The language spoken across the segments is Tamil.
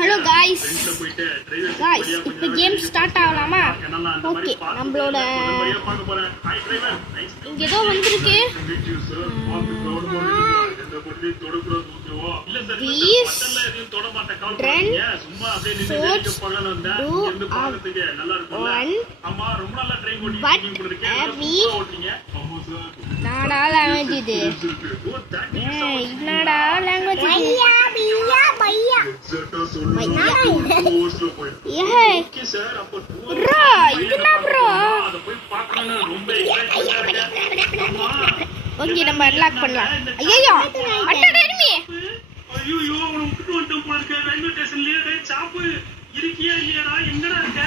ஹலோ காய்ஸ் இப்போ கேம் ஸ்டார்ட் ஆகலாமா? ஓகே, நம்மளோட இங்க ஏதோ வந்திருக்கு. என்னடா லாங்குவேஜ் இது? என்னடா லாங்குவேஜ் ஓகே, நம்ம அன்லாக் பண்ணலாம். ஐயோ அட்டட எனிமி. ஐயோ அவனை விட்டுட்டு வந்துட்டோம் போல இருக்க. ரயில்வே ஸ்டேஷன்லயே டேய் சாப்பு இருக்கியா இல்லையாடா? எங்கடா இருக்க?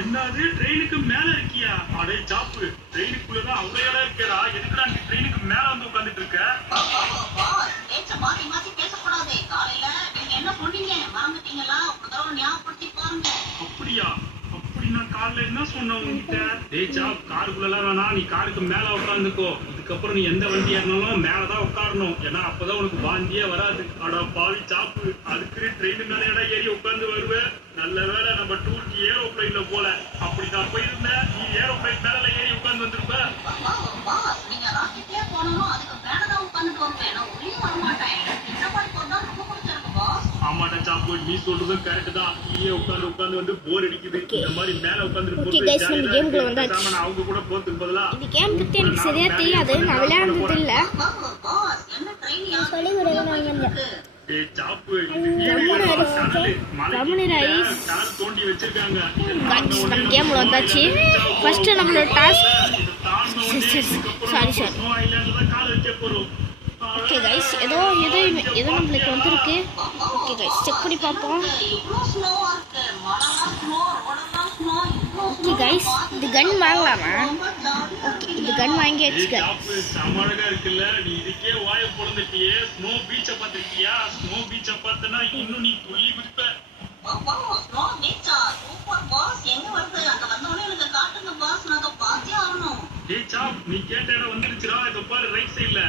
என்னது ட்ரெயினுக்கு மேல இருக்கியா? அடே சாப்பு, ட்ரெயினுக்குள்ளதான் அவ்வளோ இருக்கடா. எதுக்குடா நீ ட்ரெயினுக்கு மேல வந்து உட்கார்ந்துட்டு இருக்க? அப்படியா? நான் கார்ல என்ன சொன்னேன் உங்ககிட்ட? டேய் சாப், காருக்குள்ளலாம் வேணா, நீ காருக்கு மேல உட்காந்துக்கோ. இதுக்கப்புறம் நீ எந்த வண்டி ஏறினாலும் மேலதான் உட்காரணும். ஏன்னா அப்பதான் உனக்கு வாந்தியே வராது. அடா பாவி சாப்பு, அதுக்கு ட்ரெயின் மேல இடம் ஏறி உட்காந்து வருவேன். நல்ல வேலை நம்ம டூருக்கு ஏரோப்ளைன்ல போல. அப்படி நான் போயிருந்தேன், நீ ஏரோப்ளைன் மேல ஏறி உட்கார்ந்து வந்திருப்ப. ஆமாடா சாப்பு, நீ சொல்றதும் கரெக்ட் தான். நீயே உட்கார்ந்து வந்து போர் அடிக்குது. இந்த மாதிரி மேல உட்கார்ந்து அவங்க கூட போறதுக்கு பதிலா இந்த கேம் பத்தி எனக்கு சரியா தெரியாது. நான் விளையாடுறது இல்ல. சொல்லி விடுறாங்க. ஏய் சாப்பு, தோண்டி வச்சிருக்காங்க. நம்ம கேம்ல வந்தாச்சு. ஃபர்ஸ்ட் நம்மளோட டாஸ்க் சாரி கால் வைக்க போறோம். ஓகே கைஸ், ஏதோ நம்மளுக்கு வந்திருக்கு. ஓகே கைஸ், செக் பண்ணி பார்ப்போம். ஓகே கைஸ், இது கன் வாங்கலாமா? ஓகே, இது கன் வாங்கியாச்சு. சமாளமா இருக்குல்ல, நீ இதுக்கே வாய பொளந்துட்டியே. ஸ்னோ பீச்ச பாத்திருக்கியா? ஸ்னோ பீச்ச பார்த்தனா இன்னும் நீ துள்ளி குதிப்ப. ஸ்னோ பீச்சா? சூப்பர் பாஸ், எங்க வருது? அங்க வந்தோனே எனக்கு காட்டுங்க பாஸ், நான் அத பார்த்தே ஆகணும். டேய் சாப், நீ கேட்ட இடம் வந்துருச்சுடா. இத பாரு ரைட் சைடுல.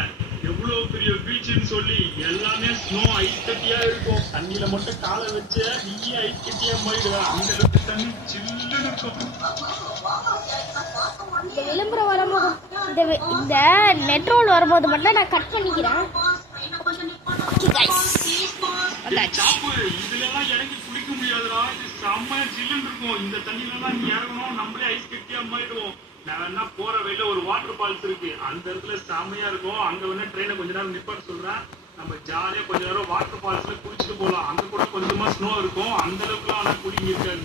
எவ்வளவு பெரிய பீச்சுன்னு சொல்லி எல்லாமே ஸ்னோ ஐஸ் கட்டியா இருக்கும். தண்ணியில மட்டும் காலை வச்சு நீயே ஐஸ் கட்டியா மாறிடுவ. அந்த அளவுக்கு தண்ணி சில்லுன்னு இருக்கும். விளம்பரம் வரும்போது இந்த நெட் ரோல் வரும்போது மட்டும் நான் கட் பண்ணிக்கிறேன். இதுலலாம் இறங்கி குளிக்க முடியாதுடா. இது செம்ம சில்லுன்னு இருக்கும். இந்த தண்ணியில நீ இறங்கணும், நம்மளே ஐஸ் கட்டியா மாறிடுவோம். நான் வேணா போற வழியில ஒரு வாட்டர் ஃபால்ஸ் இருக்கு, அந்த இடத்துல செம்மையா இருக்கும். அங்க வேணா ட்ரெயினை கொஞ்ச நேரம் நிப்பாட்ட சொல்றேன். நம்ம ஜாலியா கொஞ்ச நேரம் வாட்டர் ஃபால்ஸ்ல குளிச்சுட்டு போலாம். அங்க கூட கொஞ்சமா ஸ்னோ இருக்கும். அந்த அளவுக்குலாம் ஆனா குளிங்க இருக்காது.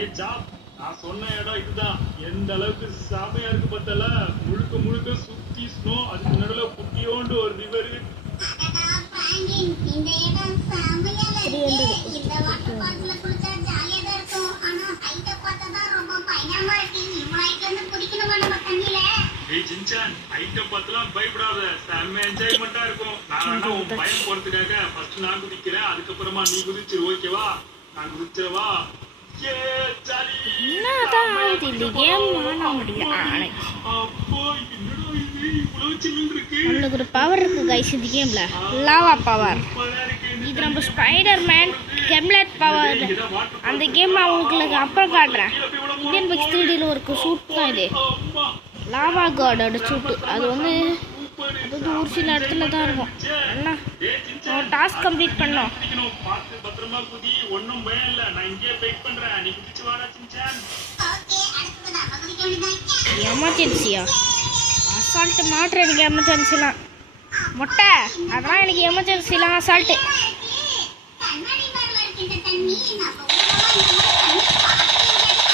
ஏய் சாப், நான் சொன்ன இடம் இதுதான். எந்த அளவுக்கு செமையா இருக்கு பார்த்தல. முழுக்க முழுக்க சுத்தி ஸ்னோ. அதுக்கு நடுவுல குட்டியோண்டு ஒரு ரிவர். ஏய் சின்சான், ஹைட்ட பார்த்தலாம் பயப்படாத. செம்ம என்ஜாய்மெண்டா இருக்கும். நான் உன் பயம் போறதுக்காக ஃபர்ஸ்ட் நான் குதிக்கிறேன், அதுக்கப்புறமா நீ குதிச்சிரு. ஓகேவா? நான் குதிச்சிருவா. நம்மளுக்கு ஒரு பவர் இருக்கு கைஸ் இந்த கேம்ல, லாவா பவர். இது நம்ம ஸ்பைடர்மேன் கெம்லெட் பவர். அந்த கேம் நான் உங்களுக்கு அப்புறம் காட்டுறேன். இந்தியன் பக்ஸ் 3Dல ஒரு சூட் தான் இது, லாவா காடோட சூட்டு. அது வந்து ஒரு சில இடத்துல தான் இருக்கும். என்ன டாஸ்க் கம்ப்ளீட் பண்ணோம். எமர்ஜென்சியா? அசால்ட்டு மாட்டுற எனக்கு எமர்ஜென்சிலாம் மொட்டை. அதெல்லாம் எனக்கு எமர்ஜென்சிலாம் அசால்ட்டு.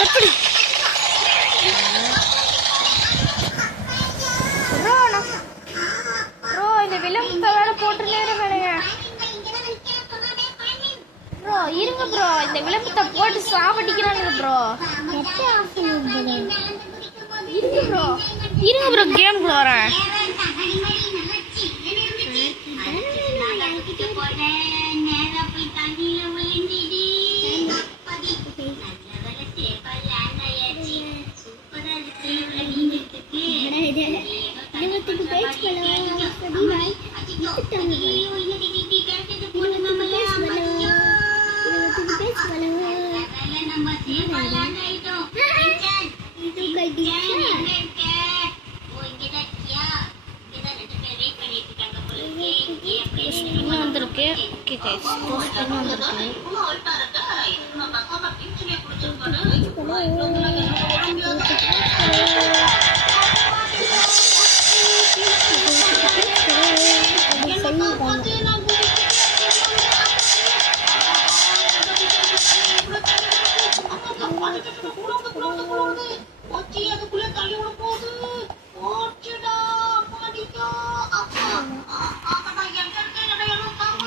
எப்படி இந்த விளம்பரத்தை வேற போட்டுனே இருக்கானுங்க ப்ரோ. இருங்க ப்ரோ, இந்த விளம்பரத்தை போட்டு சாவடிக்கிறானுங்க ப்ரோ. இருங்க ப்ரோ, கேம் வரேன். இன்னும் வந்திருக்கு. ஓகே கைஸ், இன்னும் வந்திருக்கு.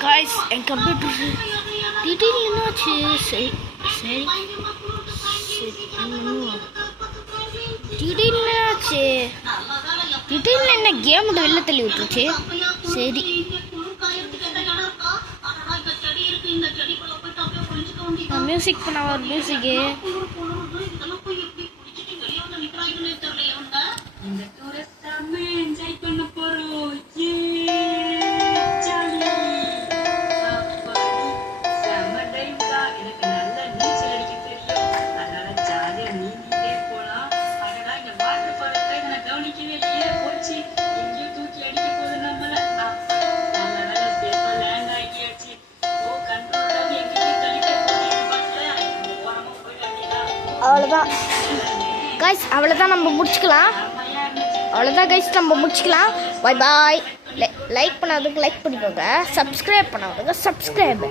Guys, என் கம்ப்யூட்டர் திடீர்னு என்னாச்சு? சரி சரி திடீர்னு என்னாச்சு? திடீர்னு என்ன கேம் வெளில தள்ளி விட்டுருச்சு. சரி மியூசிக் பண்ண ஒரு மியூசிக்கு அவ்வளோதான் கைஸ், அவ்வளோதான் நம்ம முடிச்சுக்கலாம். அவ்வளோதான் கைஸ், நம்ம முடிச்சுக்கலாம். பாய் பாய். லைக் பண்ணாததுக்கு லைக் பண்ணிக்கோங்க, சப்ஸ்கிரைப் பண்ணாததுக்கு சப்ஸ்கிரைப்.